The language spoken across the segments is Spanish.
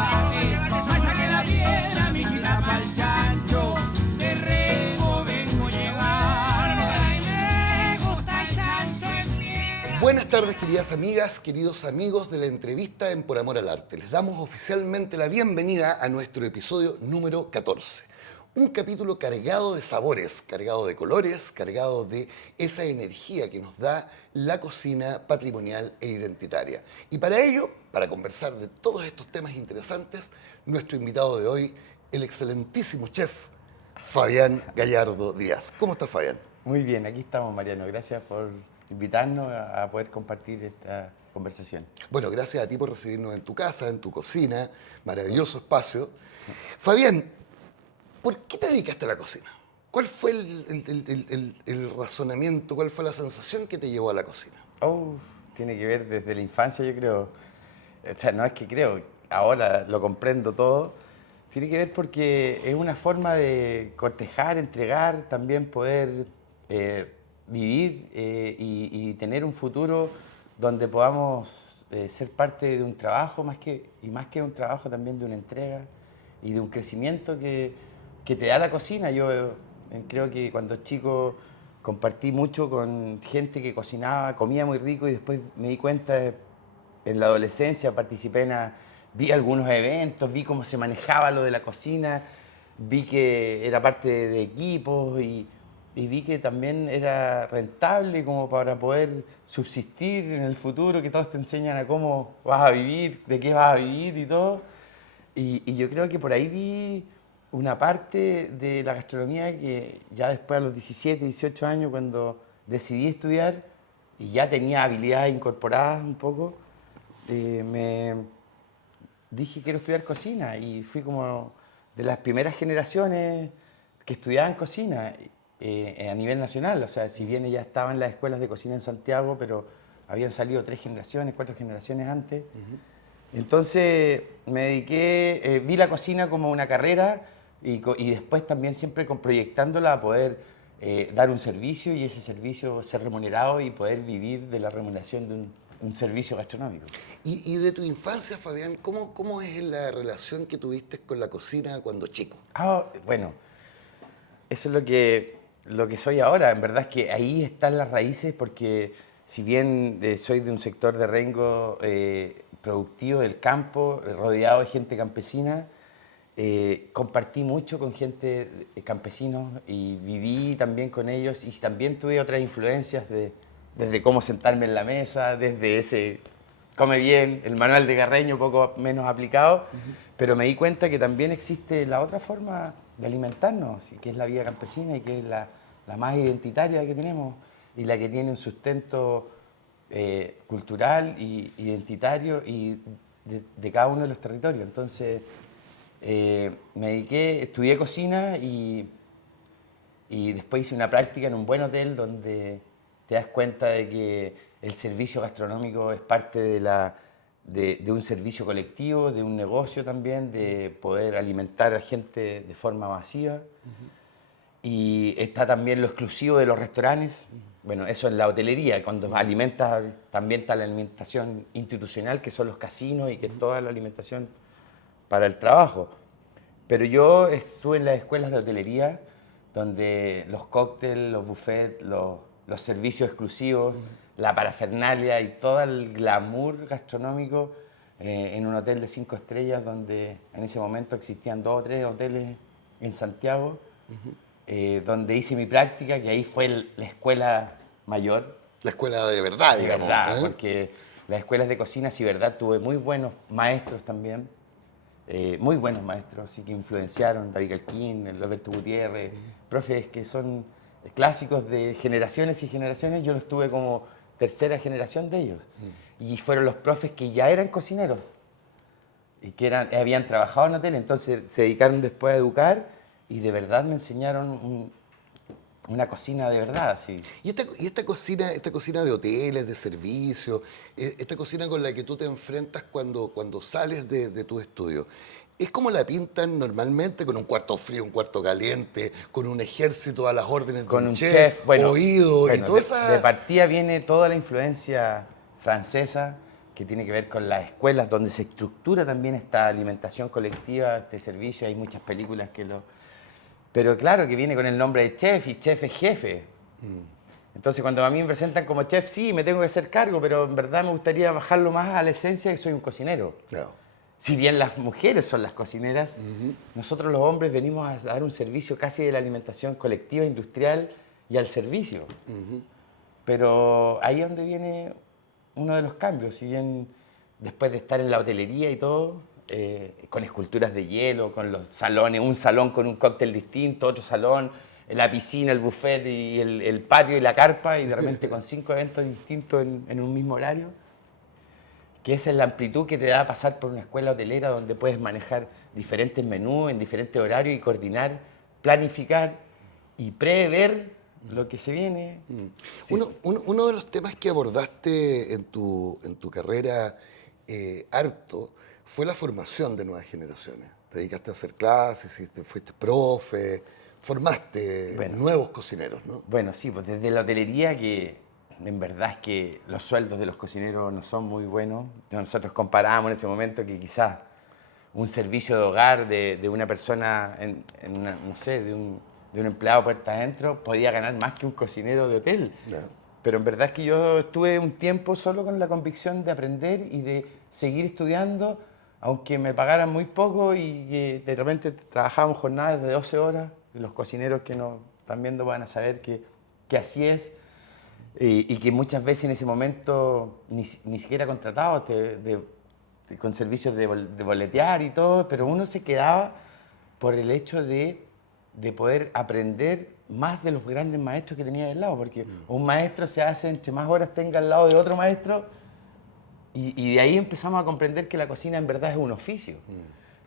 bate, más saque la piedra, mi hijita pa'l chancho, de remo vengo a llegar, ay, me gusta el chancho en piedra. Buenas tardes, queridas amigas, queridos amigos de la entrevista en Por Amor al Arte. Les damos oficialmente la bienvenida a nuestro episodio número 14. Un capítulo cargado de sabores, cargado de colores, cargado de esa energía que nos da la cocina patrimonial e identitaria. Y para ello, para conversar de todos estos temas interesantes, nuestro invitado de hoy, el excelentísimo chef Fabián Gallardo Díaz. ¿Cómo estás, Fabián? Muy bien, aquí estamos, Mariano. Gracias por invitarnos a poder compartir esta conversación. Bueno, gracias a ti por recibirnos en tu casa, en tu cocina, maravilloso espacio. Fabián, ¿por qué te dedicaste a la cocina? ¿Cuál fue el razonamiento, cuál fue la sensación que te llevó a la cocina? Tiene que ver desde la infancia, yo creo. O sea, no es que creo, ahora lo comprendo todo. Tiene que ver porque es una forma de cortejar, entregar, también poder vivir y tener un futuro donde podamos ser parte de un trabajo, más que un trabajo, también de una entrega y de un crecimiento que te da la cocina. Yo creo que cuando chico compartí mucho con gente que cocinaba, comía muy rico y después me di cuenta en la adolescencia, vi algunos eventos, vi cómo se manejaba lo de la cocina, vi que era parte de equipos y vi que también era rentable como para poder subsistir en el futuro, que todos te enseñan a cómo vas a vivir, de qué vas a vivir y todo. Y yo creo que por ahí vi una parte de la gastronomía que ya después a los 17, 18 años, cuando decidí estudiar y ya tenía habilidades incorporadas un poco, me dije quiero estudiar cocina y fui como de las primeras generaciones que estudiaban cocina a nivel nacional. O sea, si bien ya estaban las escuelas de cocina en Santiago, pero habían salido 3 generaciones, 4 generaciones antes. Entonces me dediqué, vi la cocina como una carrera y después también siempre proyectándola a poder dar un servicio y ese servicio ser remunerado y poder vivir de la remuneración de un servicio gastronómico. Y de tu infancia, Fabián, ¿cómo es la relación que tuviste con la cocina cuando chico? Bueno, eso es lo que soy ahora. En verdad es que ahí están las raíces porque si bien soy de un sector de Rengo productivo del campo, rodeado de gente campesina, compartí mucho con gente campesinos y viví también con ellos y también tuve otras influencias desde cómo sentarme en la mesa, desde ese come bien, el manual de Carreño poco menos aplicado, pero me di cuenta que también existe la otra forma de alimentarnos, que es la vida campesina y que es la más identitaria que tenemos y la que tiene un sustento cultural y identitario y de cada uno de los territorios. Entonces estudié cocina y después hice una práctica en un buen hotel donde te das cuenta de que el servicio gastronómico es parte de un servicio colectivo, de un negocio también, de poder alimentar a gente de forma masiva. Y está también lo exclusivo de los restaurantes. Bueno, eso es la hotelería. Cuando alimentas, también está la alimentación institucional, que son los casinos y que es toda la alimentación para el trabajo. Pero yo estuve en las escuelas de hotelería, donde los cócteles, los buffets, los servicios exclusivos, la parafernalia y todo el glamour gastronómico en un hotel de 5 estrellas, donde en ese momento existían 2 o 3 hoteles en Santiago, donde hice mi práctica, que ahí fue la escuela mayor. La escuela de verdad, digamos. Verdad, porque las escuelas de cocina, sí, verdad, tuve muy buenos maestros también, muy buenos maestros, sí, que influenciaron, David Calquín, Roberto Gutiérrez, profes que son clásicos de generaciones y generaciones. Yo los tuve como tercera generación de ellos. Y fueron los profes que ya eran cocineros y que habían trabajado en hotel, entonces se dedicaron después a educar y de verdad me enseñaron una cocina de verdad. Sí. Y esta cocina de hoteles, de servicios, esta cocina con la que tú te enfrentas cuando sales de tu estudio, ¿es como la pintan normalmente, con un cuarto frío, un cuarto caliente, con un ejército a las órdenes de un chef, bueno, oído y todo eso? De partida viene toda la influencia francesa, que tiene que ver con las escuelas, donde se estructura también esta alimentación colectiva, este servicio. Hay muchas películas que lo... Pero claro, que viene con el nombre de chef, y chef es jefe. Entonces, cuando a mí me presentan como chef, sí, me tengo que hacer cargo, pero en verdad me gustaría bajarlo más a la esencia de que soy un cocinero. Claro. Si bien las mujeres son las cocineras, nosotros los hombres venimos a dar un servicio casi de la alimentación colectiva, industrial y al servicio. Pero ahí es donde viene uno de los cambios. Si bien después de estar en la hotelería y todo, con esculturas de hielo, con los salones, un salón con un cóctel distinto, otro salón, la piscina, el buffet y el patio y la carpa, y de repente con 5 eventos distintos en un mismo horario, que esa es la amplitud que te da pasar por una escuela hotelera donde puedes manejar diferentes menús en diferentes horarios y coordinar, planificar y prever lo que se viene. Sí, Uno de los temas que abordaste en tu carrera harto fue la formación de nuevas generaciones. Te dedicaste a hacer clases, fuiste profe, formaste nuevos cocineros, ¿no? Bueno, sí, pues desde la hotelería, que en verdad es que los sueldos de los cocineros no son muy buenos. Nosotros comparábamos en ese momento que quizás un servicio de hogar de una persona, no sé, de un empleado puerta adentro, podía ganar más que un cocinero de hotel. Ya. Pero en verdad es que yo estuve un tiempo solo con la convicción de aprender y de seguir estudiando, aunque me pagaran muy poco y que de repente trabajábamos jornadas de 12 horas. Los cocineros que nos están viendo van a saber que así es, y que muchas veces en ese momento ni siquiera contratados con servicios de boletear y todo, pero uno se quedaba por el hecho de poder aprender más de los grandes maestros que tenía al lado, porque un maestro se hace entre más horas tenga al lado de otro maestro, y de ahí empezamos a comprender que la cocina en verdad es un oficio.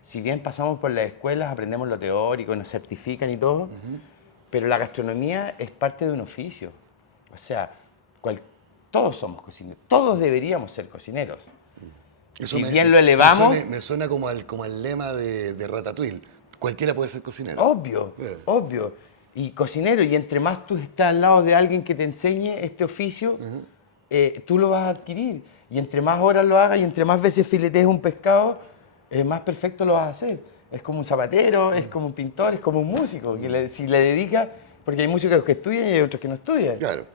Si bien pasamos por las escuelas, aprendemos lo teórico, nos certifican y todo, pero la gastronomía es parte de un oficio. O sea, todos somos cocineros, todos deberíamos ser cocineros. Eso Si bien lo elevamos... Me suena como al lema de Ratatouille. Cualquiera puede ser cocinero. Obvio, obvio. Y cocinero, y entre más tú estás al lado de alguien que te enseñe este oficio, tú lo vas a adquirir. Y entre más horas lo hagas y entre más veces filetees un pescado, más perfecto lo vas a hacer. Es como un zapatero, es como un pintor, es como un músico, que si le dedica, porque hay músicos que estudian y hay otros que no estudian. Claro.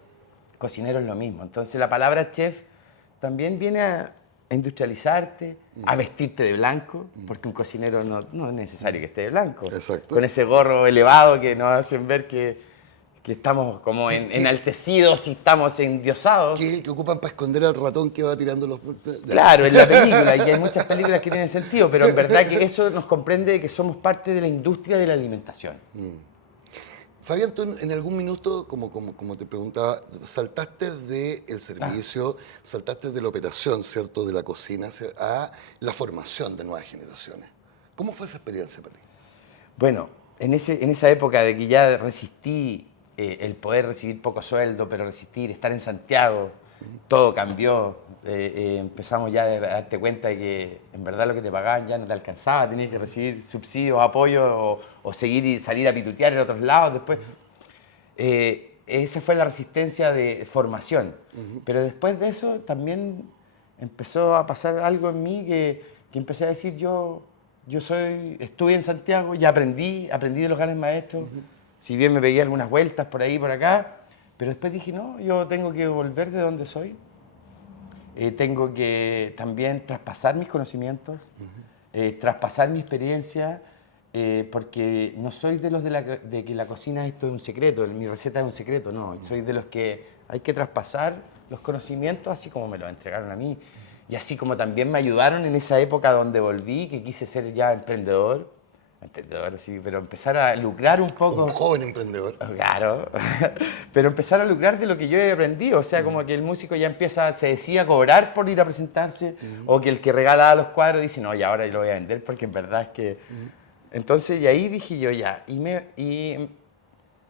Cocinero es lo mismo. Entonces la palabra chef también viene a industrializarte, a vestirte de blanco, porque un cocinero no es necesario que esté de blanco. Exacto. Con ese gorro elevado que nos hacen ver que estamos como enaltecidos y estamos endiosados. Que ocupan para esconder al ratón que va tirando los... Claro, en la película, y hay muchas películas que tienen sentido, pero en verdad que eso nos comprende de que somos parte de la industria de la alimentación. Fabián, tú en algún minuto, como te preguntaba, saltaste del servicio, saltaste de la operación, ¿cierto?, de la cocina a la formación de nuevas generaciones. ¿Cómo fue esa experiencia para ti? Bueno, en esa época de que ya resistí el poder recibir poco sueldo, pero resistir, estar en Santiago, todo cambió. Empezamos ya a darte cuenta de que en verdad lo que te pagaban ya no te alcanzaba, tenías que recibir subsidios, apoyo o salir a pitutear en otros lados después. Esa fue la resistencia de formación. Pero después de eso también empezó a pasar algo en mí que empecé a decir estuve en Santiago, ya aprendí de los grandes maestros, si bien me pegué algunas vueltas por ahí, por acá, pero después dije, no, yo tengo que volver de donde soy, tengo que también traspasar mis conocimientos, traspasar mi experiencia, porque no soy de los de que la cocina esto es un secreto, mi receta es un secreto, no, soy de los que hay que traspasar los conocimientos así como me los entregaron a mí. Y así como también me ayudaron en esa época donde volví, que quise ser ya emprendedor, sí, pero empezar a lucrar un poco. Un joven emprendedor. Claro, pero empezar a lucrar de lo que yo he aprendido. O sea, como que el músico ya se decía cobrar por ir a presentarse, o que el que regalaba los cuadros dice, no, ya ahora yo lo voy a vender porque en verdad es que... Entonces, y ahí dije yo ya, y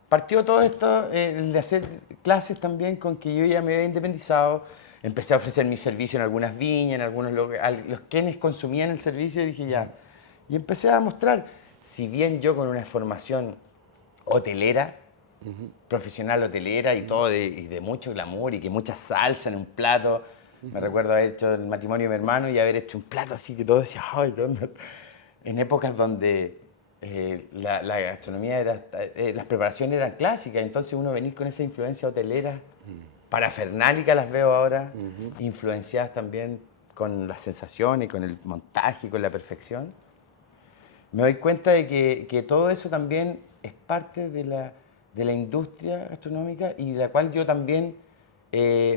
partió todo esto de hacer clases también con que yo ya me había independizado. Empecé a ofrecer mi servicio en algunas viñas, en algunos locales, los quienes consumían el servicio, y dije ya. Y empecé a mostrar, si bien yo con una formación hotelera, profesional hotelera y todo, y de mucho glamour y que mucha salsa en un plato, Me recuerdo haber hecho el matrimonio de mi hermano y haber hecho un plato así que todo decía, ¡ay, qué onda! En épocas donde la gastronomía era, las preparaciones eran clásicas, entonces uno venir con esa influencia hotelera, parafernálica las veo ahora, influenciadas también con las sensaciones, con el montaje, con la perfección. Me doy cuenta de que todo eso también es parte de la industria gastronómica y de la cual yo también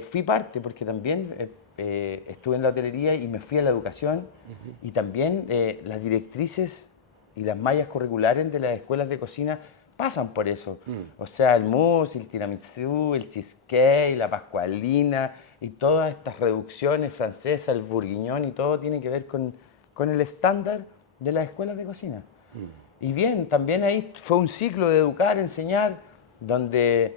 fui parte, porque también estuve en la hotelería y me fui a la educación y también las directrices y las mallas curriculares de las escuelas de cocina pasan por eso. O sea, el mousse, el tiramisú, el cheesecake, la pascualina y todas estas reducciones francesas, el bourguignon y todo tiene que ver con el estándar de las escuelas de cocina. Y bien, también ahí fue un ciclo de educar, enseñar, donde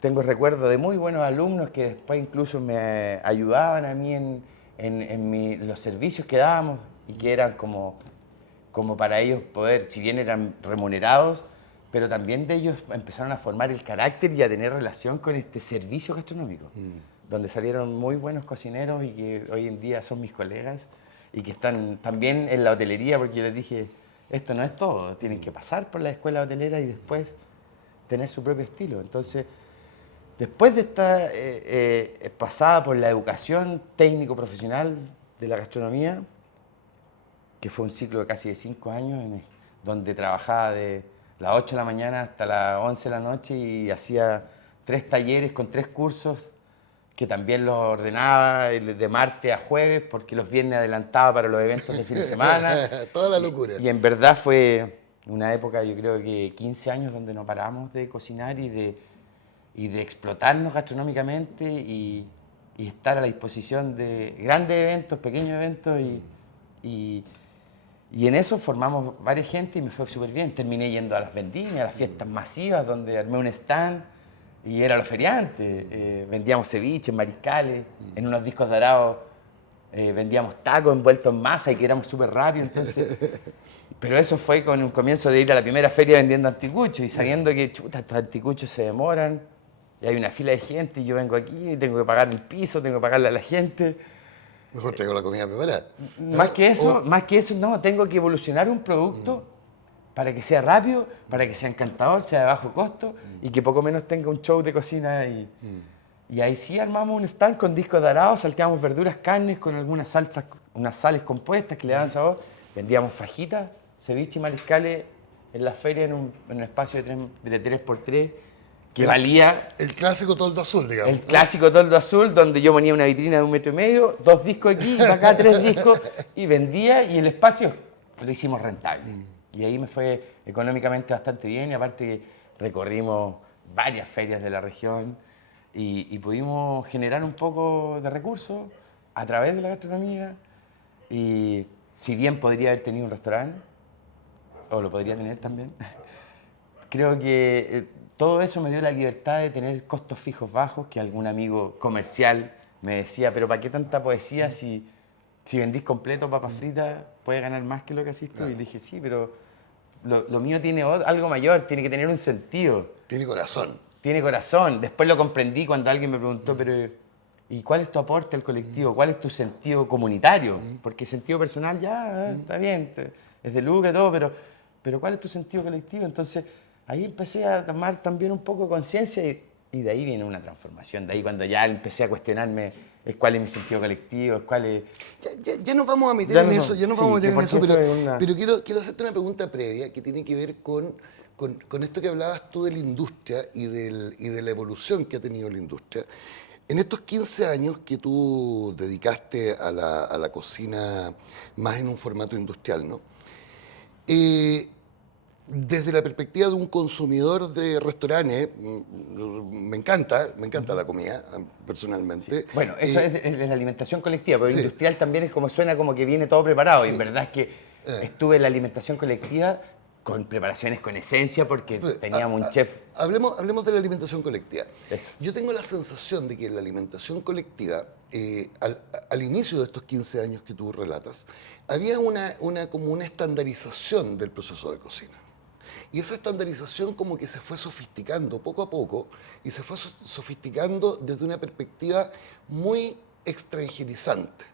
tengo recuerdos de muy buenos alumnos que después incluso me ayudaban a mí en los servicios que dábamos y que eran como para ellos poder, si bien eran remunerados, pero también de ellos empezaron a formar el carácter y a tener relación con este servicio gastronómico, donde salieron muy buenos cocineros y que hoy en día son mis colegas y que están también en la hotelería, porque yo les dije, esto no es todo, tienen que pasar por la escuela hotelera y después tener su propio estilo. Entonces, después de esta pasada por la educación técnico-profesional de la gastronomía, que fue un ciclo de casi de 5 años, donde trabajaba de las 8 de la mañana hasta las 11 de la noche y hacía 3 talleres con 3 cursos, que también los ordenaba de martes a jueves, porque los viernes adelantaba para los eventos de fin de semana. Toda la locura. Y en verdad fue una época, yo creo que 15 años, donde no paramos de cocinar y de explotarnos gastronómicamente y estar a la disposición de grandes eventos, pequeños eventos y en eso formamos varias gente y me fue súper bien. Terminé yendo a las vendimias, a las fiestas masivas, donde armé un stand y era los feriantes. Vendíamos ceviches, mariscales, en unos discos dorados vendíamos tacos envueltos en masa y que éramos súper rápidos. Entonces, pero eso fue con un comienzo de ir a la primera feria vendiendo anticuchos y sabiendo que, chuta, estos anticuchos se demoran y hay una fila de gente y yo vengo aquí y tengo que pagar el piso, tengo que pagarle a la gente. Mejor traigo la comida preparada. Más que eso, no, tengo que evolucionar un producto para que sea rápido, para que sea encantador, sea de bajo costo y que poco menos tenga un show de cocina. Y ahí sí armamos un stand con discos dorados, salteamos verduras, carnes con algunas salsas, unas sales compuestas que le dan sabor. Vendíamos fajitas, ceviche y mariscales en la feria en un espacio de 3x3 que valía... El clásico toldo azul, digamos. El clásico toldo azul, donde yo ponía una vitrina de 1,5 metros, 2 discos aquí, y acá 3 discos, y vendía, y el espacio lo hicimos rentable. Y ahí me fue económicamente bastante bien, y aparte recorrimos varias ferias de la región, y pudimos generar un poco de recursos a través de la gastronomía, y si bien podría haber tenido un restaurante, o lo podría tener también, creo que... todo eso me dio la libertad de tener costos fijos bajos, que algún amigo comercial me decía, pero ¿para qué tanta poesía si vendís completo papas fritas puedes ganar más que lo que haces tú? Y le dije, sí, pero lo mío tiene algo mayor, tiene que tener un sentido. Tiene corazón. Tiene corazón. Después lo comprendí cuando alguien me preguntó, pero ¿y cuál es tu aporte al colectivo? ¿Cuál es tu sentido comunitario? Porque sentido personal ya está bien, es de lucro y todo, pero ¿cuál es tu sentido colectivo? Entonces... ahí empecé a tomar también un poco de conciencia y de ahí viene una transformación. De ahí cuando ya empecé a cuestionarme cuál es mi sentido colectivo, cuál es... Ya nos vamos a meter en eso, pero quiero hacerte una pregunta previa que tiene que ver con esto que hablabas tú de la industria y de la evolución que ha tenido la industria. En estos 15 años que tú dedicaste a la cocina más en un formato industrial, ¿no? Desde la perspectiva de un consumidor de restaurantes, me encanta la comida, personalmente. Sí. Bueno, eso es de la alimentación colectiva, pero industrial también es como suena como que viene todo preparado. Sí. Y en verdad es que estuve en la alimentación colectiva con preparaciones con esencia porque teníamos un chef. Hablemos de la alimentación colectiva. Eso. Yo tengo la sensación de que la alimentación colectiva, al inicio de estos 15 años que tú relatas, había como una estandarización del proceso de cocina. Y esa estandarización como que se fue sofisticando poco a poco y se fue sofisticando desde una perspectiva muy extranjerizante.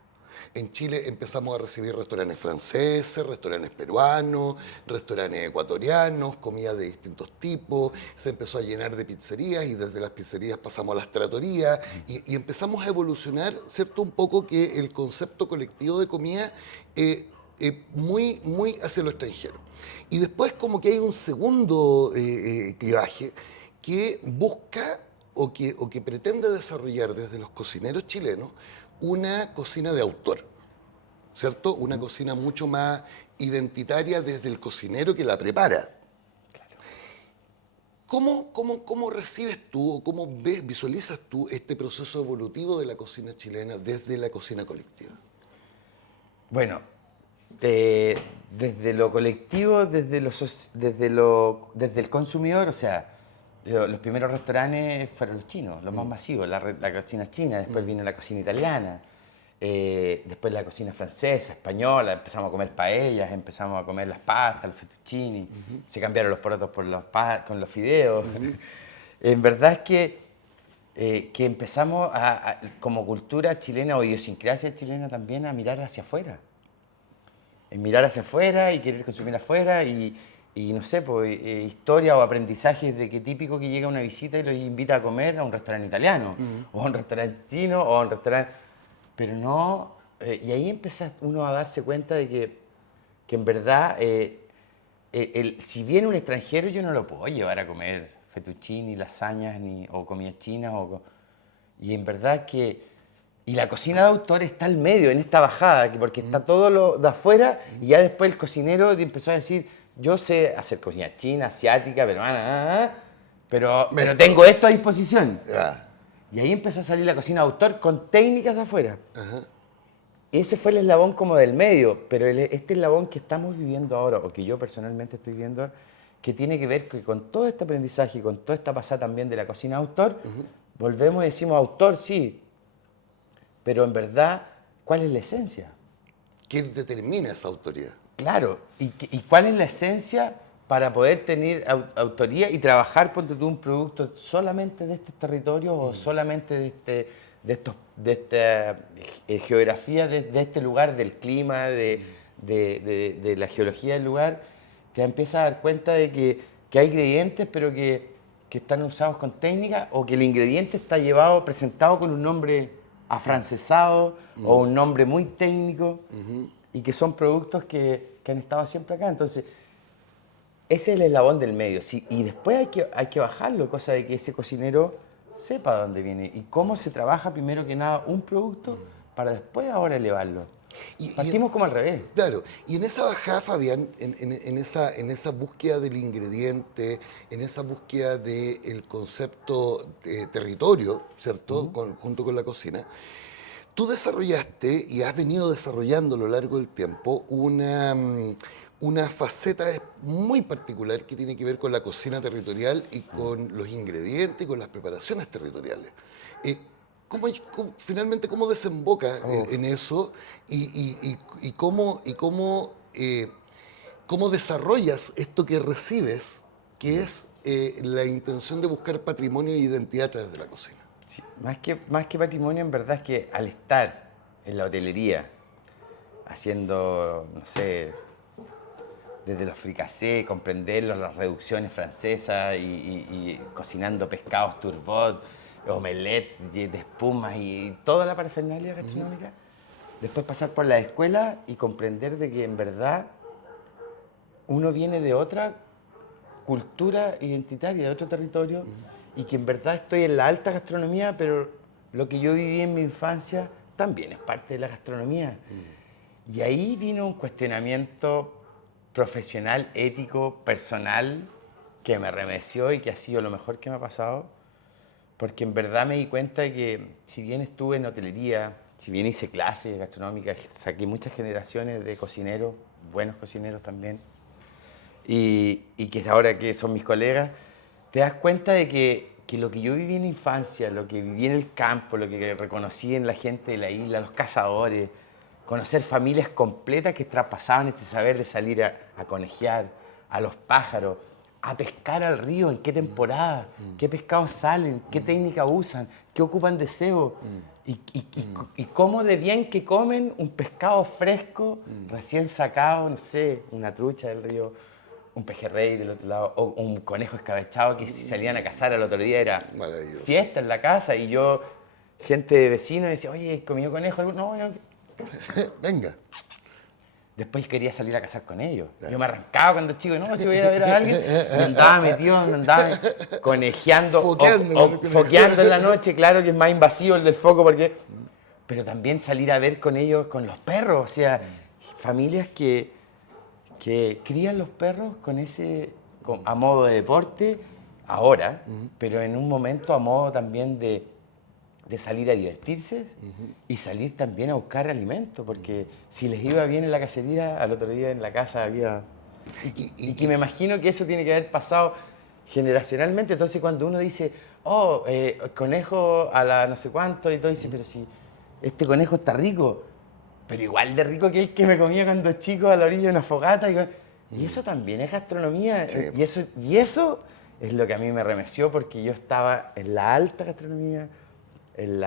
En Chile empezamos a recibir restaurantes franceses, restaurantes peruanos, restaurantes ecuatorianos, comida de distintos tipos, se empezó a llenar de pizzerías y desde las pizzerías pasamos a las tratorías y empezamos a evolucionar, ¿cierto? Un poco que el concepto colectivo de comida muy hacia lo extranjero. Y después como que hay un segundo clivaje que busca o que pretende desarrollar desde los cocineros chilenos una cocina de autor, ¿cierto? Una cocina mucho más identitaria desde el cocinero que la prepara. ¿Cómo recibes tú o cómo visualizas tú este proceso evolutivo de la cocina chilena desde la cocina colectiva? Bueno, desde lo colectivo, desde el consumidor, o sea, los primeros restaurantes fueron los chinos, los más masivos, la cocina china, después vino la cocina italiana, después la cocina francesa, española, empezamos a comer paellas, empezamos a comer las pastas, los fettuccini, se cambiaron los porotos por con los fideos. En verdad es que empezamos como cultura chilena o idiosincrasia chilena también a mirar hacia afuera. En mirar hacia afuera y querer consumir afuera y no sé, pues, historia o aprendizajes de qué típico que llega a una visita y los invita a comer a un restaurante italiano, o a un restaurante chino, o a un restaurante... Pero no... y ahí empieza uno a darse cuenta de que en verdad, si viene un extranjero, yo no lo puedo llevar a comer fettuccini, lasañas, o comida china, y en verdad que... Y la cocina de autor está al medio, en esta bajada, porque está todo lo de afuera, y ya después el cocinero empezó a decir, yo sé hacer cocina china, asiática, peruana, pero tengo esto a disposición. Y ahí empezó a salir la cocina de autor con técnicas de afuera. Ese fue el eslabón como del medio, pero este eslabón que estamos viviendo ahora, o que yo personalmente estoy viendo, que tiene que ver con todo este aprendizaje y con toda esta pasada también de la cocina de autor, volvemos y decimos autor, sí, pero en verdad, ¿cuál es la esencia? ¿Quién determina esa autoridad? Claro, ¿y cuál es la esencia para poder tener autoría y trabajar, ponte tú, un producto solamente de este territorio o solamente de esta geografía, de este lugar, del clima, de la geología del lugar? Te empiezas a dar cuenta de que hay ingredientes, pero que están usados con técnica, o que el ingrediente está presentado con un nombre afrancesado o un nombre muy técnico, y que son productos que han estado siempre acá. Entonces, ese es el eslabón del medio. Sí, y después hay que bajarlo, cosa de que ese cocinero sepa de dónde viene y cómo se trabaja primero que nada un producto para después ahora elevarlo. Partimos como al revés. Claro, y en esa bajada, Fabián, en esa búsqueda del ingrediente, en esa búsqueda del concepto de territorio, ¿cierto? Junto con la cocina, tú desarrollaste y has venido desarrollando a lo largo del tiempo una faceta muy particular que tiene que ver con la cocina territorial y con los ingredientes y con las preparaciones territoriales. Finalmente, ¿cómo desemboca en eso y cómo desarrollas esto que recibes, que es la intención de buscar patrimonio e identidad a través de la cocina? Sí, más que patrimonio, en verdad es que al estar en la hotelería, haciendo, no sé, desde los fricassés, comprender las reducciones francesas y cocinando pescados turbot, omelets de espumas y toda la parafernalia gastronómica, después pasar por la escuela y comprender de que en verdad uno viene de otra cultura identitaria, de otro territorio, y que en verdad estoy en la alta gastronomía, pero lo que yo viví en mi infancia también es parte de la gastronomía. Y ahí vino un cuestionamiento profesional, ético, personal, que me remeció y que ha sido lo mejor que me ha pasado, porque en verdad me di cuenta de que si bien estuve en hotelería, si bien hice clases gastronómicas, saqué muchas generaciones de cocineros, buenos cocineros también, y que ahora que son mis colegas, te das cuenta de que lo que yo viví en la infancia, lo que viví en el campo, lo que reconocí en la gente de la isla, los cazadores, conocer familias completas que traspasaban este saber de salir a conejear, a los pájaros, a pescar al río, en qué temporada, qué pescados salen, qué técnica usan, qué ocupan de cebo. Y cómo de bien que comen un pescado fresco, recién sacado, no sé, una trucha del río, un pejerrey del otro lado, o un conejo escabechado que si salían a cazar al otro día era Maravilloso. fiesta en la casa. Y yo, gente de vecinos, decía, oye, ¿comió conejo? No, no. Venga. Después quería salir a cazar con ellos. Yo me arrancaba cuando chico, no, si voy a ver a alguien, me andaba metido, me andaba conejeando, foqueando en la noche, claro que es más invasivo el del foco, porque... Pero también salir a ver con ellos, con los perros, o sea, familias que crían los perros a modo de deporte, ahora, pero en un momento a modo también de salir a divertirse y salir también a buscar alimento, porque si les iba bien en la cacería, al otro día en la casa había... Y que me imagino que eso tiene que haber pasado generacionalmente. Entonces cuando uno dice, conejo a la no sé cuánto, y todo dice, pero si este conejo está rico, pero igual de rico que el que me comía cuando chico a la orilla de una fogata. Y eso también es gastronomía. Sí. Y eso es lo que a mí me remeció, porque yo estaba en la alta gastronomía, en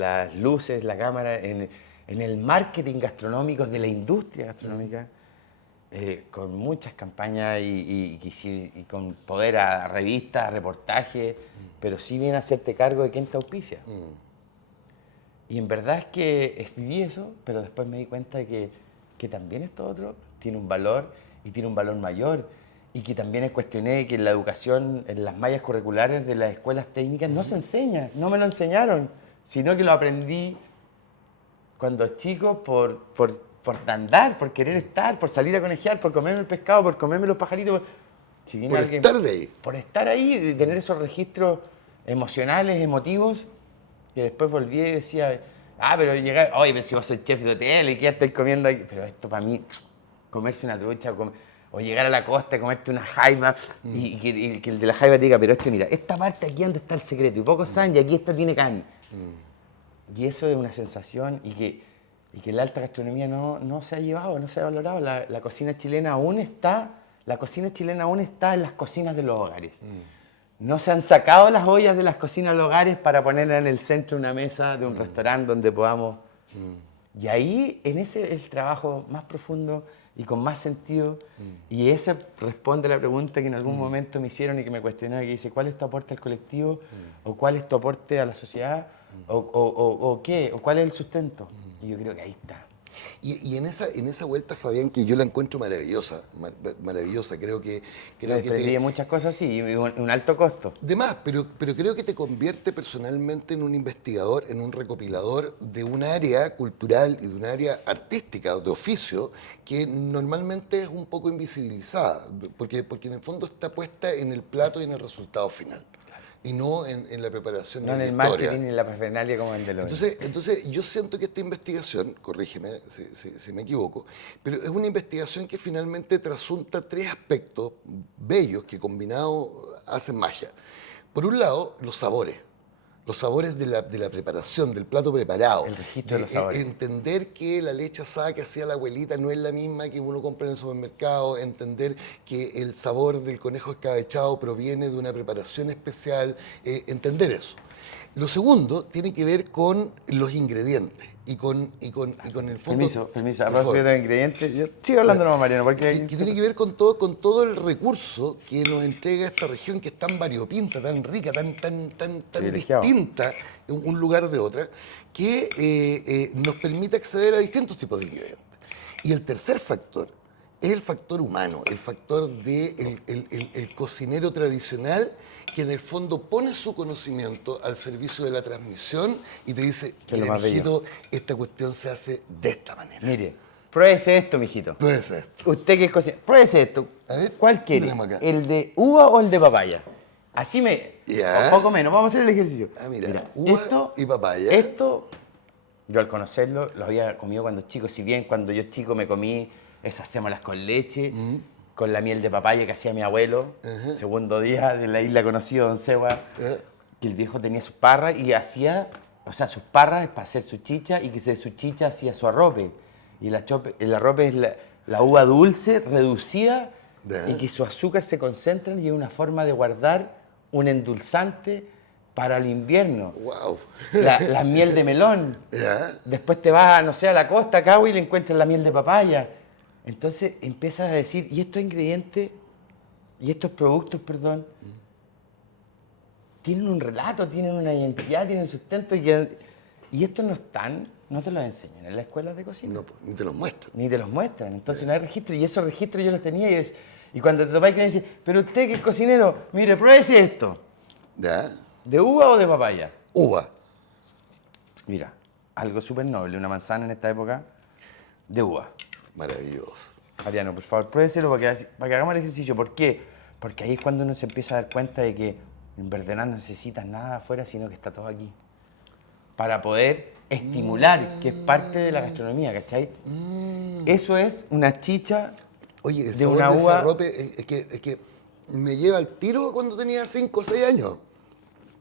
las luces, la cámara, en el marketing gastronómico de la industria gastronómica, con muchas campañas y con poder a revistas, a reportajes, pero sí viene a hacerte cargo de quién te auspicia. Y en verdad es que viví eso, pero después me di cuenta de que también esto otro tiene un valor y tiene un valor mayor. Y que también cuestioné que en la educación, en las mallas curriculares de las escuelas técnicas no se enseña, no me lo enseñaron, sino que lo aprendí cuando chico por andar, por querer estar, por salir a conejear, por comerme el pescado, por comerme los pajaritos. Si viene por estar de ahí. Por estar ahí, de tener esos registros emocionales, emotivos, que después volví y decía, pero llegar, oye, pero si vos sois chef de hotel y qué estáis comiendo aquí. Pero esto para mí, comerse una trucha o llegar a la costa y comerte una jaiba y que el de la jaiba te diga, pero mira, esta parte aquí donde está el secreto y pocos saben y aquí esta tiene carne. Y eso es una sensación y que la alta gastronomía no se ha llevado, no se ha valorado. La cocina chilena aún está en las cocinas de los hogares. No se han sacado las ollas de las cocinas de los hogares para ponerla en el centro de una mesa de un restaurante donde podamos... Y ahí, en ese es el trabajo más profundo y con más sentido. Y ese responde a la pregunta que en algún momento me hicieron y que me cuestionaba, que dice, ¿cuál es tu aporte al colectivo? ¿O cuál es tu aporte a la sociedad? ¿O qué? ¿O cuál es el sustento? Y yo creo que ahí está. Y en esa vuelta, Fabián, que yo la encuentro maravillosa, maravillosa, creo que te muchas cosas así, y un alto costo. De más, pero creo que te convierte personalmente en un investigador, en un recopilador de un área cultural y de un área artística, de oficio, que normalmente es un poco invisibilizada, porque en el fondo está puesta en el plato y en el resultado final. Y no en la preparación no de la historia. No en el marketing ni en la parafernalia como en Deloitte. Entonces, yo siento que esta investigación, corrígeme si me equivoco, pero es una investigación que finalmente trasunta tres aspectos bellos que combinados hacen magia. Por un lado, los sabores de la preparación, del plato preparado. El registro de los sabores. Entender que la leche asada que hacía la abuelita no es la misma que uno compra en el supermercado, entender que el sabor del conejo escabechado proviene de una preparación especial, entender eso. Lo segundo tiene que ver con los ingredientes y con el fondo... Permiso, a propósito de ingredientes, yo sigo hablando nomás, Mariano, porque... Que tiene que ver con todo el recurso que nos entrega esta región, que es tan variopinta, tan rica, tan distinta, un lugar de otra, que nos permite acceder a distintos tipos de ingredientes. Y el tercer factor es el factor humano, el factor del cocinero tradicional, que en el fondo pone su conocimiento al servicio de la transmisión y te dice, mire, mijito, esta cuestión se hace de esta manera. Mire, pruébese esto, mijito. Pruébese esto. Usted que es cocinero, pruébese esto. A ver, ¿cuál quiere? ¿El de uva o el de papaya? Así Ya. un poco menos, vamos a hacer el ejercicio. Mira, uva y papaya. Esto, yo al conocerlo, lo había comido cuando chico, si bien cuando yo chico me comí esas sémolas con leche, con la miel de papaya que hacía mi abuelo, segundo día de la isla conocido, Don Seba, que el viejo tenía sus parras y hacía, sus parras para hacer su chicha y que de su chicha hacía su arrope. Y el arrope es la uva dulce, reducida, y que su azúcar se concentra y es una forma de guardar un endulzante para el invierno. Wow. La miel de melón. ¿Ya? Después te vas, no sé, a la costa, acá, y le encuentras la miel de papaya. Entonces empiezas a decir, ¿y estos ingredientes, y estos productos, perdón, tienen un relato, tienen una identidad, tienen sustento? Y estos no están, no te los enseñan en las escuelas de cocina. No, pues, ni te los muestro. Ni te los muestran. Entonces no hay registro. Y esos registros yo los tenía. Y cuando te topáis que me dices, pero usted que es cocinero, mire, pruébese esto. ¿Ya? ¿De uva o de papaya? Uva. Mira, algo súper noble, una manzana en esta época, de uva. Maravilloso. Mariano, por favor, pruébeselo para que hagamos el ejercicio. ¿Por qué? Porque ahí es cuando uno se empieza a dar cuenta de que en verdad no necesitas nada afuera, sino que está todo aquí. Para poder estimular, que es parte de la gastronomía, ¿cachai? Eso es una chicha. Oye, el de sabor una de ese uva. arrope es que me lleva al tiro cuando tenía 5 o 6 años.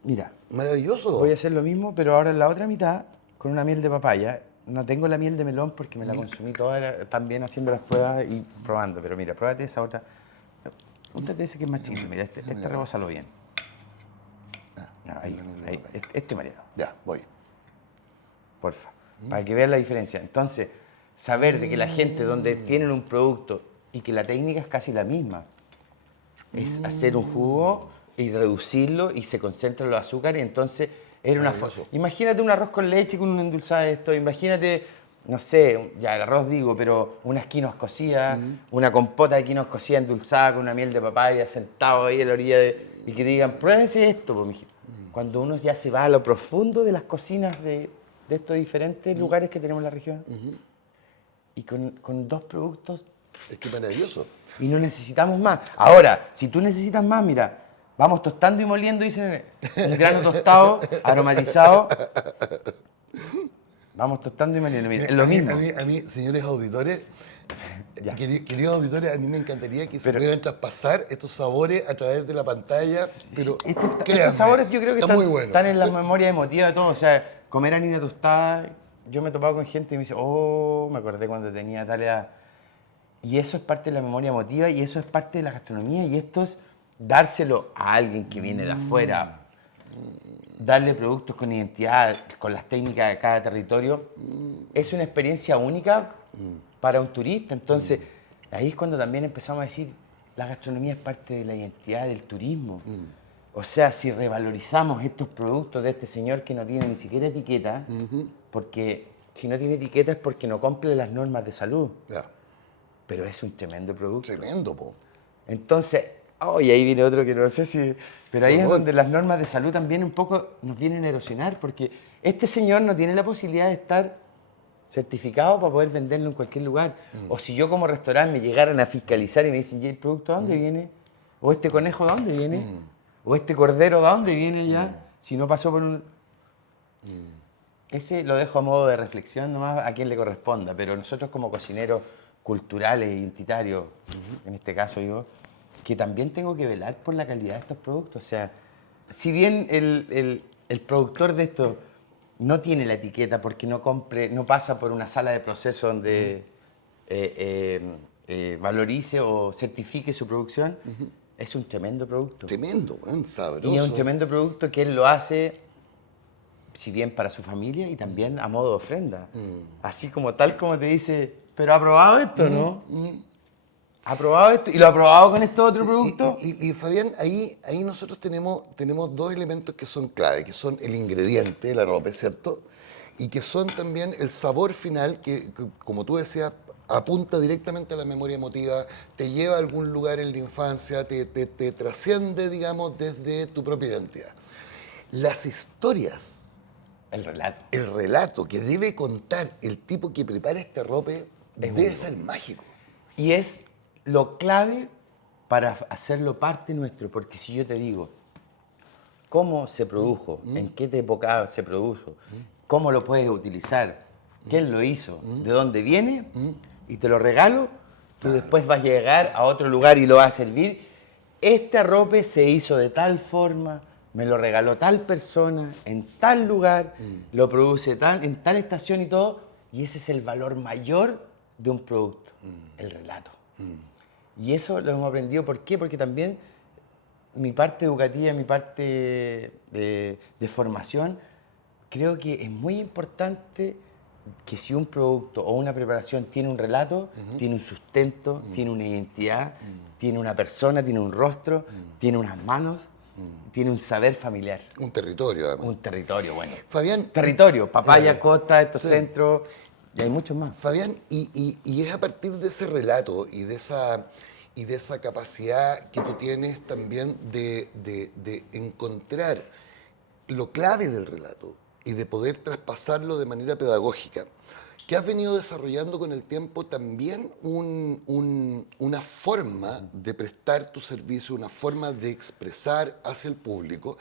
Mira, Maravilloso. voy a hacer lo mismo, pero ahora en la otra mitad, con una miel de papaya. No tengo la miel de melón porque me la consumí toda también haciendo las pruebas y probando. Pero mira, pruébate esa otra. Úntate ese que es más chiquito. Mira, este rebózalo bien. Ahí, este Mariano, Ya, voy. porfa. Para que vean la diferencia. Entonces, saber de que la gente donde tienen un producto y que la técnica es casi la misma, es hacer un jugo y reducirlo y se concentran los azúcares, y entonces era una Maravilloso. Imagínate un arroz con leche con un endulzado de esto, imagínate, no sé, ya el arroz digo, pero unas quinoas cocidas, una compota de quinoas cocidas endulzada con una miel de papaya, sentado ahí a la orilla y que digan, pruébense esto, pues, mijito. Cuando uno ya se va a lo profundo de las cocinas de estos diferentes lugares que tenemos en la región, y con 2 productos, Es que maravilloso. y no necesitamos más. Ahora, si tú necesitas más, mira, vamos tostando y moliendo, dice un grano tostado, aromatizado. Vamos tostando y moliendo, mira, es lo mismo. A mí, señores auditores, Ya. queridos auditores, a mí me encantaría que se Pero- pudieran traspasar estos sabores a través de la pantalla, pero Estos créanme, sabores yo creo que está muy bueno. están en la memoria emotiva de todos. O sea, comer harina tostada, yo me he topado con gente y me dice, oh, me acordé cuando tenía tal edad. Y eso es parte de la memoria emotiva y eso es parte de la gastronomía y esto es dárselo a alguien que viene de afuera, darle productos con identidad, con las técnicas de cada territorio, es una experiencia única para un turista. Entonces, ahí es cuando también empezamos a decir, la gastronomía es parte de la identidad del turismo. O sea, si revalorizamos estos productos de este señor que no tiene ni siquiera etiqueta, porque si no tiene etiqueta es porque no cumple las normas de salud, Ya, pero es un tremendo producto. tremendo, po. Entonces, y ahí viene otro que no sé si... Pero ahí es Perdón. donde las normas de salud también un poco nos vienen a erosionar, porque este señor no tiene la posibilidad de estar certificado para poder venderlo en cualquier lugar. O si yo como restaurante me llegaran a fiscalizar y me dicen, ¿y el producto de dónde viene? ¿O este conejo de dónde viene? ¿O este cordero de dónde viene ya? Si no pasó por un... Ese lo dejo a modo de reflexión nomás a quien le corresponda, pero nosotros como cocineros culturales e identitarios, en este caso digo, que también tengo que velar por la calidad de estos productos. O sea, si bien el productor de esto no tiene la etiqueta porque no pasa por una sala de proceso donde valorice o certifique su producción, es un tremendo producto. Tremendo, weón, sabroso. Y es un tremendo producto que él lo hace, si bien para su familia y también a modo de ofrenda. Así como tal como te dice, pero ¿ha probado esto, no? ¿Ha probado esto? ¿Y lo ha probado con este otro producto? Y, Fabián, ahí nosotros tenemos 2 elementos que son clave, que son el ingrediente, el arrope, ¿cierto? Y que son también el sabor final, que, como tú decías, apunta directamente a la memoria emotiva, te lleva a algún lugar en la infancia, te trasciende, digamos, desde tu propia identidad. Las historias, El relato. el relato que debe contar el tipo que prepara este arrope, debe único. ser mágico. Y es lo clave para hacerlo parte nuestro, porque si yo te digo cómo se produjo, en qué época se produjo, cómo lo puedes utilizar, quién lo hizo, de dónde viene, y te lo regalo, tú después vas a llegar a otro lugar y lo vas a servir. Este arrope se hizo de tal forma, me lo regaló tal persona, en tal lugar, lo produce en tal estación y todo, y ese es el valor mayor de un producto, el relato. Y eso lo hemos aprendido, ¿por qué? Porque también mi parte educativa, mi parte de formación, creo que es muy importante que si un producto o una preparación tiene un relato, tiene un sustento, tiene una identidad, tiene una persona, tiene un rostro, tiene unas manos, tiene un saber familiar. Un territorio, además. Un territorio, bueno. Fabián, Territorio, Papaya, claro. Costa, estos Sí. centros, y hay muchos más. Fabián, y es a partir de ese relato y de esa capacidad que tú tienes también de encontrar lo clave del relato y de poder traspasarlo de manera pedagógica, que has venido desarrollando con el tiempo también una forma de prestar tu servicio, una forma de expresar hacia el público,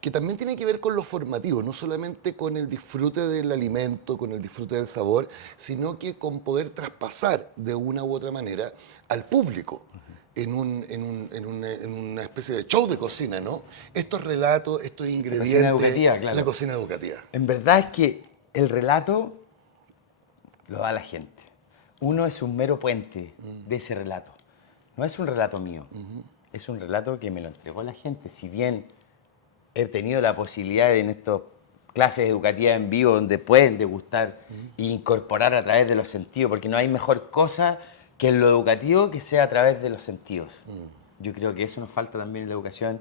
que también tiene que ver con lo formativo, no solamente con el disfrute del alimento, con el disfrute del sabor, sino que con poder traspasar de una u otra manera al público en una especie de show de cocina, ¿no? Estos relatos, estos ingredientes. cocina educativa, claro. La cocina educativa. En verdad es que el relato lo da la gente. Uno es un mero puente de ese relato. No es un relato mío, es un relato que me lo entregó la gente. Si bien he tenido la posibilidad de, en estas clases educativas en vivo donde pueden degustar e incorporar a través de los sentidos, porque no hay mejor cosa que en lo educativo que sea a través de los sentidos. Yo creo que eso nos falta también en la educación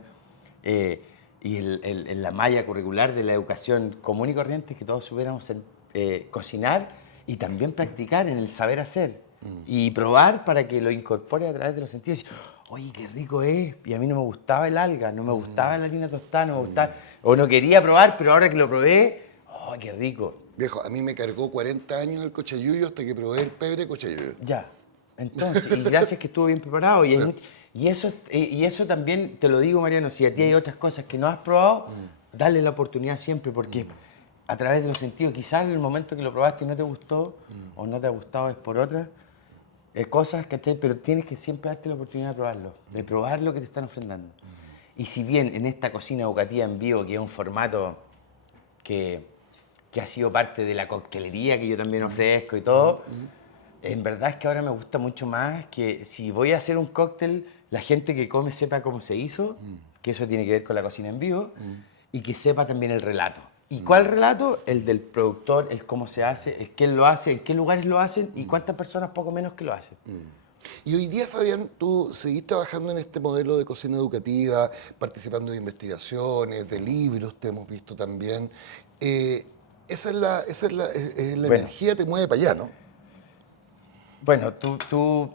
y en la malla curricular de la educación común y corriente, que todos supiéramos cocinar y también practicar en el saber hacer y probar para que lo incorpore a través de los sentidos. Oye, qué rico es, y a mí no me gustaba el alga, no me gustaba la harina tostada, no me gustaba, o no quería probar, pero ahora que lo probé, ¡oh, qué rico! Viejo, a mí me cargó 40 años el cochayuyo hasta que probé el pebre cochayuyo. Ya, entonces, y gracias que estuvo bien preparado, y eso también, te lo digo, Mariano, si a ti hay otras cosas que no has probado, dale la oportunidad siempre, porque a través de los sentidos, quizás en el momento que lo probaste y no te gustó, o no te ha gustado es por otras cosas, ¿cachai? Pero tienes que siempre darte la oportunidad de probarlo, de probar lo que te están ofrendando. Y si bien en esta cocina educativa en vivo, que es un formato que ha sido parte de la coctelería que yo también ofrezco y todo, en verdad es que ahora me gusta mucho más que si voy a hacer un cóctel, la gente que come sepa cómo se hizo, que eso tiene que ver con la cocina en vivo, y que sepa también el relato. ¿Y cuál relato? El del productor, el cómo se hace, el quién lo hace, en qué lugares lo hacen y cuántas personas poco menos que lo hacen. Y hoy día, Fabián, tú seguís trabajando en este modelo de cocina educativa, participando de investigaciones, de libros, te hemos visto también. Esa es la Bueno. energía te mueve para allá, ¿no? Bueno, tú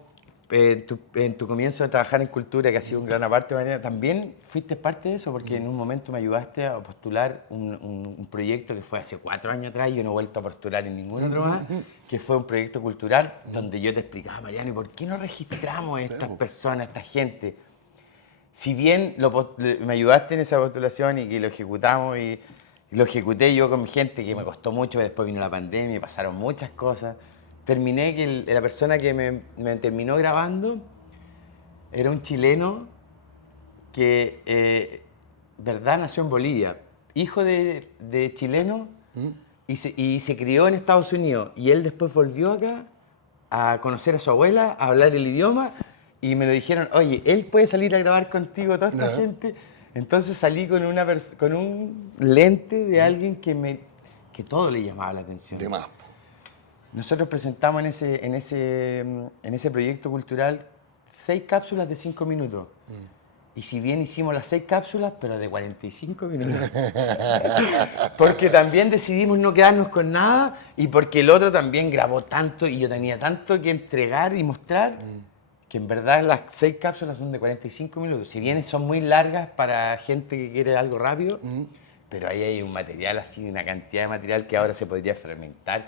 en tu comienzo de trabajar en cultura, que ha sido un gran aparte, Mariana, también fuiste parte de eso, porque en un momento me ayudaste a postular un proyecto que fue hace 4 años atrás, y yo no he vuelto a postular en ningún otro más, que fue un proyecto cultural donde yo te explicaba, Mariano, ¿y por qué no registramos a estas personas, a esta gente? Si bien me ayudaste en esa postulación y que lo ejecutamos y lo ejecuté yo con mi gente, que me costó mucho, después vino la pandemia y pasaron muchas cosas. Terminé que la persona que me terminó grabando era un chileno que, verdad, nació en Bolivia, hijo de chileno y se crió en Estados Unidos. Y él después volvió acá a conocer a su abuela, a hablar el idioma, y me lo dijeron, oye, él puede salir a grabar contigo, toda esta gente. Entonces salí con un lente de alguien que todo le llamaba la atención. De más. Nosotros presentamos en ese proyecto cultural 6 cápsulas de 5 minutos. Y si bien hicimos las 6 cápsulas, pero de 45 minutos. Porque también decidimos no quedarnos con nada y porque el otro también grabó tanto y yo tenía tanto que entregar y mostrar que en verdad las 6 cápsulas son de 45 minutos. Si bien son muy largas para gente que quiere algo rápido, pero ahí hay un material así, una cantidad de material que ahora se podría fermentar.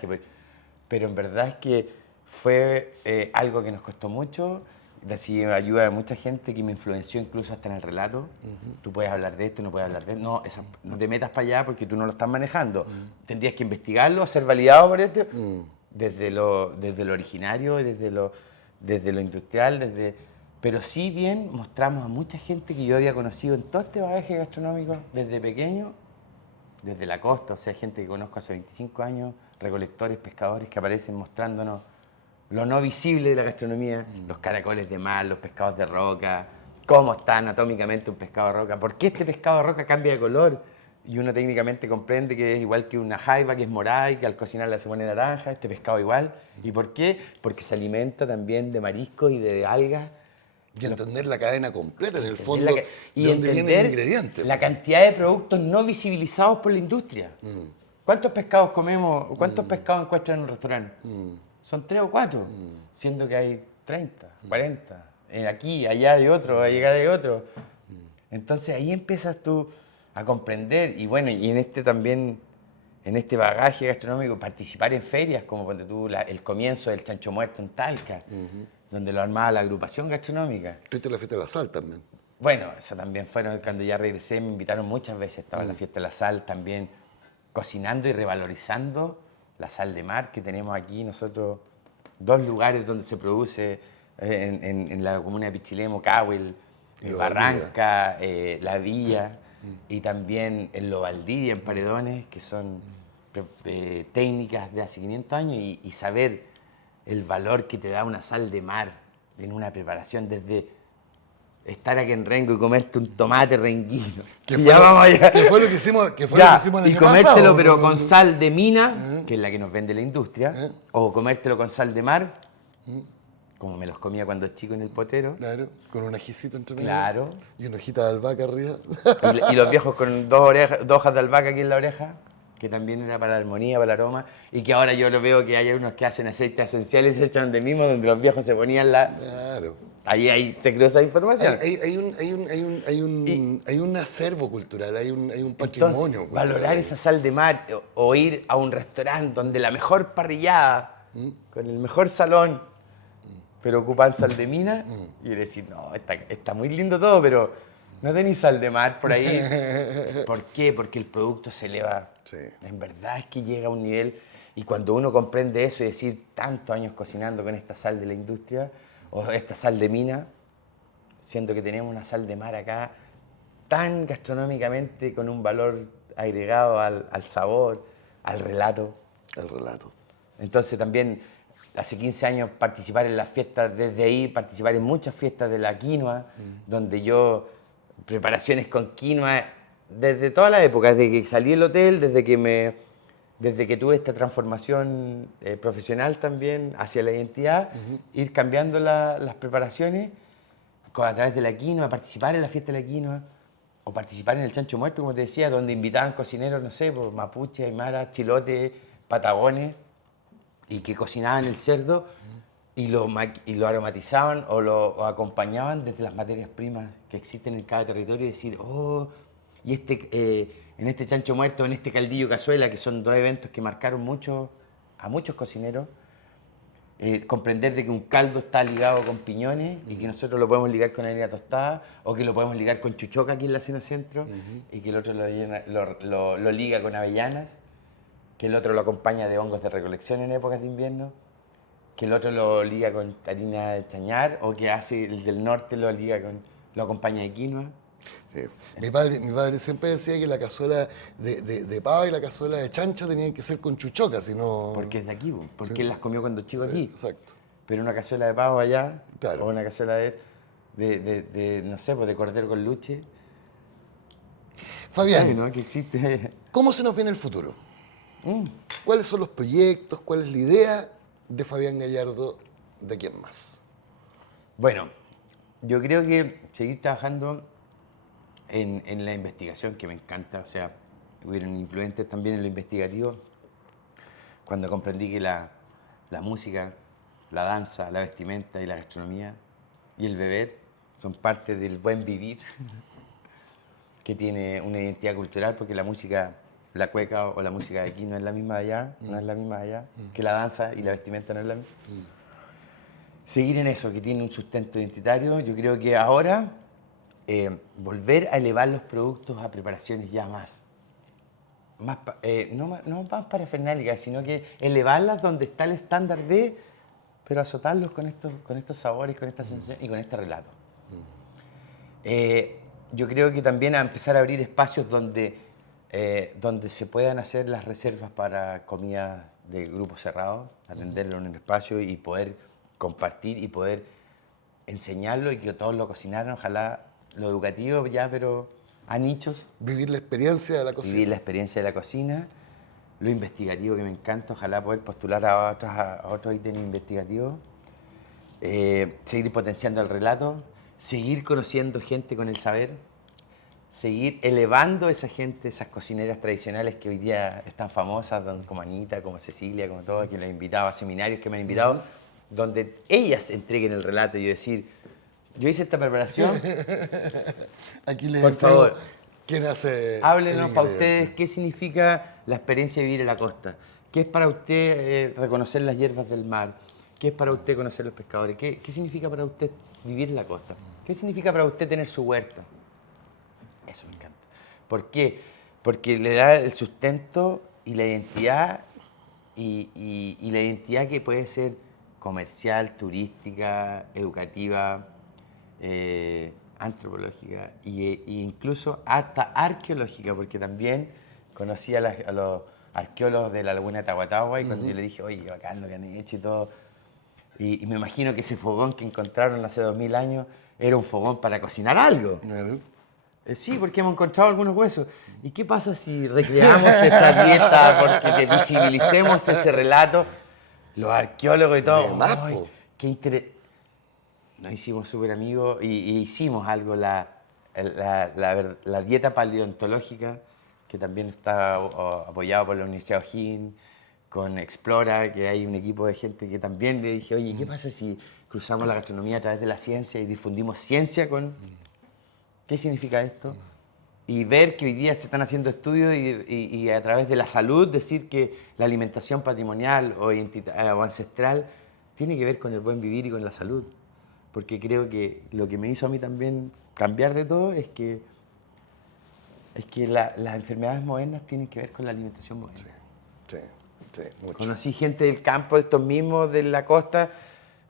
Pero en verdad es que fue algo que nos costó mucho, recibí ayuda de mucha gente que me influenció incluso hasta en el relato. Tú puedes hablar de esto, no puedes hablar de esto. No te metas para allá porque tú no lo estás manejando. Tendrías que investigarlo, ser validado por esto, desde lo originario, desde lo industrial, pero sí bien mostramos a mucha gente que yo había conocido en todo este bagaje gastronómico desde pequeño, desde la costa, o sea, gente que conozco hace 25 años, recolectores, pescadores que aparecen mostrándonos lo no visible de la gastronomía, los caracoles de mar, los pescados de roca, cómo está anatómicamente un pescado de roca, por qué este pescado de roca cambia de color. Y uno técnicamente comprende que es igual que una jaiba, que es morada y que al cocinarla se pone naranja, este pescado igual. ¿Y por qué? Porque se alimenta también de mariscos y de algas. Y entender la cadena completa, en el fondo, La ca- y de dónde viene el entender ingrediente. la cantidad de productos no visibilizados por la industria. ¿Cuántos pescados comemos? ¿Cuántos pescados encuentran en un restaurante? Son 3 o 4, siendo que hay 30, 40. Aquí, allá hay otro, allá hay otro. Entonces ahí empiezas tú a comprender, y bueno, y en este también, en este bagaje gastronómico, participar en ferias, como cuando tú, el comienzo del Chancho Muerto en Talca, donde lo armaba la agrupación gastronómica. Fuiste a la fiesta de la sal también. Bueno, eso también fueron, cuando ya regresé, me invitaron muchas veces, estaba en la fiesta de la sal también, cocinando y revalorizando la sal de mar que tenemos aquí nosotros, 2 lugares donde se produce en la comuna de Pichilemu, Cahuel, Y Barranca, La Villa, y también en Lo Valdivia, en Paredones, que son técnicas de hace 500 años, y saber el valor que te da una sal de mar en una preparación, desde estar aquí en Rengo y comerte un tomate renguino. ¿Qué Y fue, ya lo, vamos allá. qué fue lo que hicimos, qué fue Ya, lo que hicimos el y año comértelo pasado? pero con sal de mina, que es la que nos vende la industria, o comértelo con sal de mar, como me los comía cuando chico en el potero. Claro, con un ajicito entre medio. Claro. Y una hojita de albahaca arriba. Y los viejos con 2 hojas de albahaca aquí en la oreja, que también era para la armonía, para el aroma, y que ahora yo lo veo que hay unos que hacen aceites esenciales y se echan de mismo, donde los viejos se ponían la... Claro. Ahí se creó esa información. Hay un acervo cultural, hay un Entonces, patrimonio cultural. valorar esa sal de mar o ir a un restaurante donde la mejor parrillada, con el mejor salón, pero ocupan sal de mina, y decir, no, está muy lindo todo, pero no tenéis sal de mar por ahí. ¿Por qué? Porque el producto se eleva. Sí. En verdad es que llega a un nivel, y cuando uno comprende eso y decir tantos años cocinando con esta sal de la industria, o esta sal de mina, siendo que tenemos una sal de mar acá tan gastronómicamente con un valor agregado al sabor, al relato. El relato. Entonces también hace 15 años participar en las fiestas, desde ahí participar en muchas fiestas de la quinoa, donde yo, preparaciones con quinoa, desde toda la época, desde que salí del hotel, desde que tuve esta transformación profesional también hacia la identidad, ir cambiando las preparaciones a través de la quinoa, participar en la fiesta de la quinoa, o participar en el Chancho Muerto, como te decía, donde invitaban cocineros, no sé, pues, mapuche, aymara, chilote, patagones, y que cocinaban el cerdo y lo aromatizaban o acompañaban desde las materias primas que existen en cada territorio, y decir, oh, y en este Chancho Muerto, en este caldillo cazuela, que son 2 eventos que marcaron mucho a muchos cocineros, comprender de que un caldo está ligado con piñones y que nosotros lo podemos ligar con harina tostada, o que lo podemos ligar con chuchoca aquí en la Cena Centro, y que el otro lo liga con avellanas, que el otro lo acompaña de hongos de recolección en épocas de invierno, que el otro lo liga con harina de chañar, o que hace el del norte lo acompaña de quinoa. Sí. Mi padre siempre decía que la cazuela de pava y la cazuela de chancha tenían que ser con chuchoca, si no... Porque es de aquí, porque él las comió cuando chico aquí. Exacto. Pero una cazuela de pavo allá, Claro. o una cazuela no sé, pues de cordero con luche. Fabián, Ay, ¿no? Que existe. ¿cómo se nos viene el futuro? ¿Cuáles son los proyectos? ¿Cuál es la idea de Fabián Gallardo de aquí en más? Bueno, yo creo que seguir trabajando en la investigación, que me encanta, o sea, hubieron influentes también en lo investigativo, cuando comprendí que la música, la danza, la vestimenta y la gastronomía y el beber son parte del buen vivir que tiene una identidad cultural, porque la música, la cueca o la música de aquí no es la misma de allá, no es la misma de allá, que la danza y la vestimenta no es la misma. Seguir en eso, que tiene un sustento identitario. Yo creo que ahora volver a elevar los productos a preparaciones ya no más parafernálicas, sino que elevarlas donde está el estándar pero azotarlos con estos sabores, con esta sensación y con este relato. Yo creo que también a empezar a abrir espacios donde se puedan hacer las reservas para comida de grupos cerrados, atenderlo en un espacio y poder compartir y poder enseñarlo y que todos lo cocinaran, ojalá lo educativo ya, pero a nichos. Vivir la experiencia de la cocina. Vivir la experiencia de la cocina, lo investigativo que me encanta, ojalá poder postular a otros ítems investigativos, seguir potenciando el relato, seguir conociendo gente con el saber, seguir elevando a esa gente, esas cocineras tradicionales que hoy día están famosas, como Anita, como Cecilia, como todas, que las he invitado a seminarios que me han invitado, donde ellas entreguen el relato y decir, yo hice esta preparación, Aquí les por entrego favor, quién hace háblenos el para ingrediente. ustedes qué significa la experiencia de vivir en la costa, qué es para usted reconocer las hierbas del mar, qué es para usted conocer los pescadores, qué significa para usted vivir en la costa, qué significa para usted tener su huerta. Eso me encanta. ¿Por qué? Porque le da el sustento y la identidad, y la identidad que puede ser comercial, turística, educativa, antropológica e incluso hasta arqueológica, porque también conocí a los arqueólogos de la laguna de Tahuatahua y cuando yo le dije, oye, bacán lo que han hecho y todo, y me imagino que ese fogón que encontraron hace 2000 años era un fogón para cocinar algo. Claro. Sí, porque hemos encontrado algunos huesos. ¿Y qué pasa si recreamos esa dieta, porque te visibilicemos ese relato? Los arqueólogos y todo. De más, ¡Ay, po! qué interesante! Nos hicimos súper amigos y hicimos algo, la dieta paleontológica, que también está apoyado por la Universidad de O'Higgins, con Explora, que hay un equipo de gente que también le dije, oye, ¿qué pasa si cruzamos la gastronomía a través de la ciencia y difundimos ciencia con... ¿Qué significa esto? Y ver que hoy día se están haciendo estudios y a través de la salud decir que la alimentación patrimonial o ancestral tiene que ver con el buen vivir y con la salud. Porque creo que lo que me hizo a mí también cambiar de todo es que las enfermedades modernas tienen que ver con la alimentación moderna. Sí, mucho. Conocí gente del campo, estos mismos de la costa,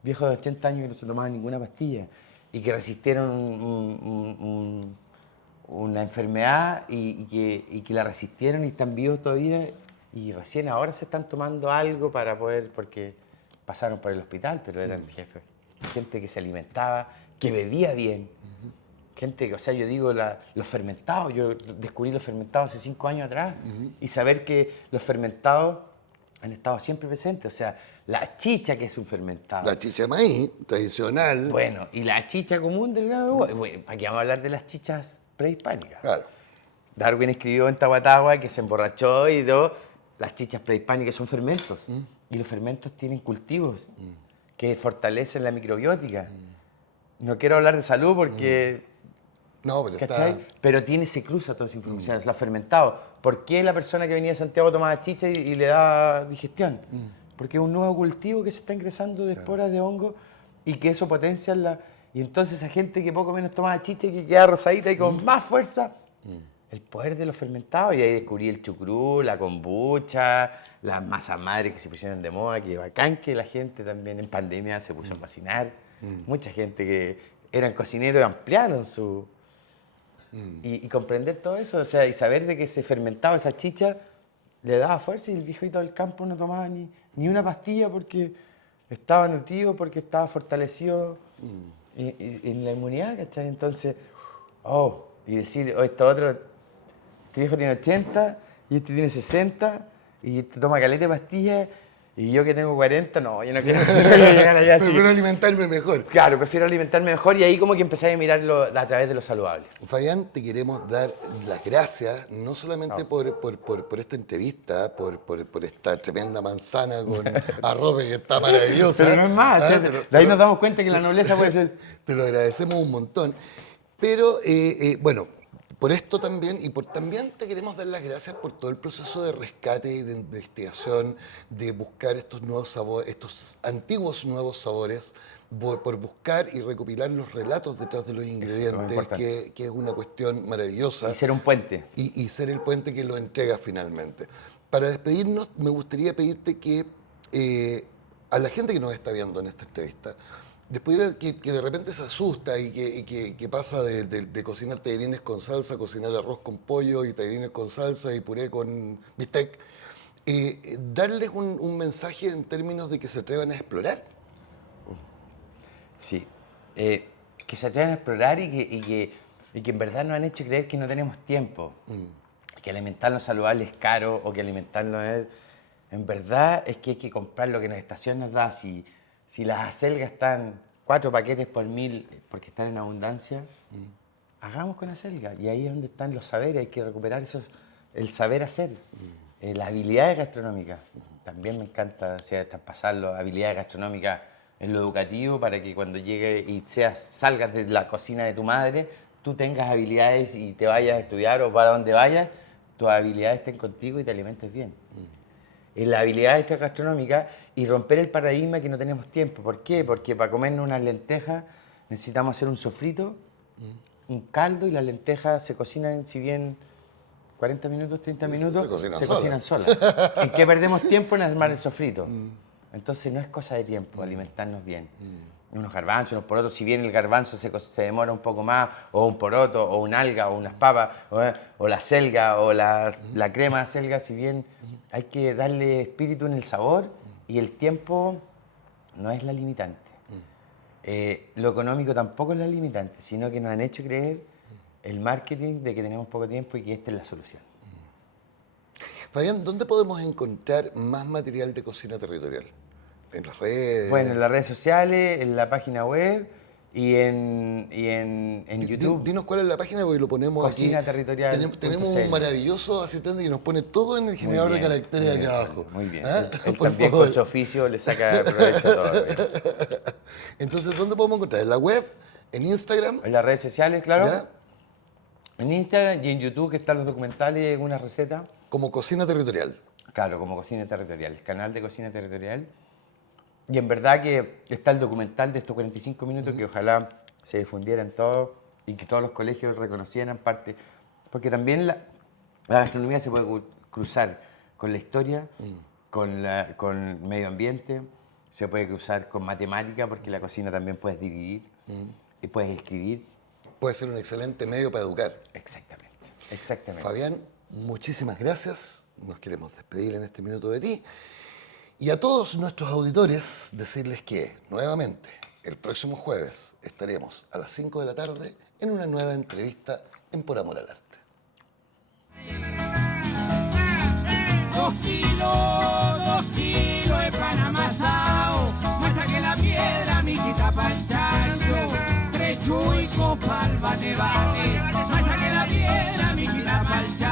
viejos de 80 años que no se tomaban ninguna pastilla y que resistieron una enfermedad y que la resistieron y están vivos todavía y recién ahora se están tomando algo para poder, porque pasaron por el hospital, pero eran jefes. Gente que se alimentaba, que bebía bien. Gente que, o sea, yo digo, los fermentados, yo descubrí los fermentados hace 5 años atrás y saber que los fermentados han estado siempre presentes, o sea, la chicha que es un fermentado. La chicha de maíz, tradicional. Bueno, y la chicha común del grado de uva. Bueno, ¿para qué vamos a hablar de las chichas prehispánicas? Claro. Darwin escribió en Tahuatahua que se emborrachó y todo. Las chichas prehispánicas son fermentos. Y los fermentos tienen cultivos que fortalecen la microbiótica. No quiero hablar de salud porque... No, pero ¿Cachai? está... Pero se cruza toda esa información, los fermentados. ¿Por qué la persona que venía de Santiago tomaba chicha y le da digestión? Porque es un nuevo cultivo que se está ingresando de esporas de hongo y que eso potencia la... Y entonces esa gente que poco menos tomaba chicha y que queda rosadita y con más fuerza, el poder de los fermentados. Y ahí descubrí el chucrú, la kombucha, las masas madres que se pusieron de moda, que bacán que la gente también en pandemia se puso a cocinar. Mucha gente que eran cocineros ampliaron su... Y comprender todo eso, o sea, y saber de que se fermentaba esa chicha le daba fuerza y el viejito del campo no tomaba ni una pastilla porque estaba nutrido, porque estaba fortalecido en la inmunidad, ¿cachai? Entonces, y decir, esto otro, este viejo tiene 80 y este tiene 60 y este toma caleta de pastillas y yo que tengo 40, no, yo no quiero llegar allá así. Prefiero alimentarme mejor. Claro, prefiero alimentarme mejor y ahí como que empecé a mirarlo a través de lo saludable. Fabián, te queremos dar las gracias, no solamente por esta entrevista, por esta tremenda manzana con arroz que está maravillosa. Pero no es más, Ah, de ahí nos damos cuenta que la nobleza puede ser... Te lo agradecemos un montón. Pero, bueno, por esto también, y también te queremos dar las gracias por todo el proceso de rescate y de investigación, de buscar estos nuevos sabores, estos antiguos nuevos sabores, por buscar y recopilar los relatos detrás de los ingredientes, que es una cuestión maravillosa. Y ser un puente. Y ser el puente que lo entrega finalmente. Para despedirnos, me gustaría pedirte que a la gente que nos está viendo en esta entrevista, después que de repente se asusta y que pasa de cocinar tallarines con salsa, a cocinar arroz con pollo y tallarines con salsa y puré con bistec, darles un mensaje en términos de que se atrevan a explorar. Sí. que se atreven a explorar y que en verdad nos han hecho creer que no tenemos tiempo, que alimentarnos saludable es caro o que alimentarnos es... En verdad es que hay que comprar lo que la estación nos da. Si las acelgas están 4 paquetes por 1000 porque están en abundancia, hagamos con acelga. Y ahí es donde están los saberes, hay que recuperar el saber hacer, las habilidades gastronómicas. También me encanta traspasar las habilidades gastronómicas en lo educativo para que cuando llegue y salgas de la cocina de tu madre, tú tengas habilidades y te vayas a estudiar o para donde vayas, tus habilidades estén contigo y te alimentes bien. La habilidad extra gastronómica y romper el paradigma que no tenemos tiempo. ¿Por qué? Porque para comernos unas lentejas necesitamos hacer un sofrito, un caldo, y las lentejas se cocinan, si bien 40 minutos, 30 minutos, se cocinan solas. ¿En qué perdemos tiempo? En armar el sofrito. Entonces no es cosa de tiempo alimentarnos bien. Unos garbanzos, unos porotos, si bien el garbanzo se demora un poco más, o un poroto, o un alga, o unas papas, o la selga, o la crema de selga, si bien hay que darle espíritu en el sabor, y el tiempo no es la limitante. Lo económico tampoco es la limitante, sino que nos han hecho creer el marketing de que tenemos poco tiempo y que esta es la solución. Fabián, ¿dónde podemos encontrar más material de cocina territorial? ¿En las redes? Bueno, en las redes sociales, en la página web y en YouTube. Dinos cuál es la página porque lo ponemos Cocina aquí. Territorial. Tenemos un maravilloso asistente que nos pone todo en el generador de caracteres aquí abajo. Muy bien. ¿Ah? Él Por también favor. con su oficio le saca provecho a todo. Entonces, ¿dónde podemos encontrar? ¿En la web? ¿En Instagram? En las redes sociales, claro. ¿Ya? En Instagram y en YouTube, que están los documentales y algunas recetas. Como Cocina Territorial. Claro, como Cocina Territorial, el canal de Cocina Territorial. Y en verdad que está el documental de estos 45 minutos que ojalá se difundiera en todo y que todos los colegios reconocieran parte. Porque también la gastronomía se puede cruzar con la historia, con medio ambiente, se puede cruzar con matemática, porque la cocina también puedes dividir y puedes escribir. Puede ser un excelente medio para educar. Exactamente, exactamente. Fabián, muchísimas gracias. Nos queremos despedir en este minuto de ti. Y a todos nuestros auditores decirles que, nuevamente, el próximo jueves estaremos a las 5 de la tarde en una nueva entrevista en Por Amor al Arte. 2 kilos de pan amasado, más que la piedra, mijita pa'l chancho, 3 chuicos pa'l bate, más que la piedra, mijita pa'l chancho.